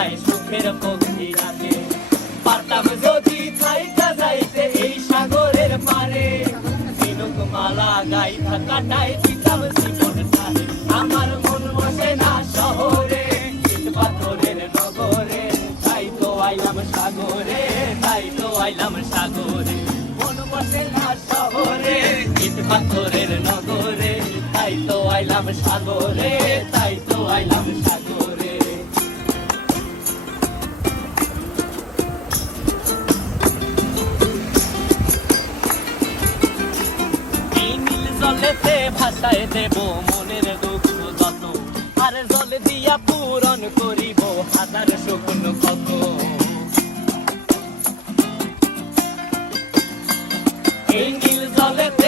যায় সুখের পক্ষী রাতে। পারতাম যদি থাইকা যাইতে এই সাগরের পারে, ঝিনুক মালা গাইথা কাটায় দিতাম জীবনটারে। আমার মন বসে না শহরে, ইট পাথরের নগরে, তাই তো আইলাম সাগরে, তাই তো আইলাম সাগরে। মন বসে না শহরে, ইট পাথরের নগরে, তাই তো আইলাম সাগরে, তাই তো আইলাম সাগরে। এই নীল জলেতে ভাসায় দেব মনের দুঃখ যত, আর জল দিয়া পূরণ করিব হাজার শুকনো ক্ষত। এই নীল জলেতে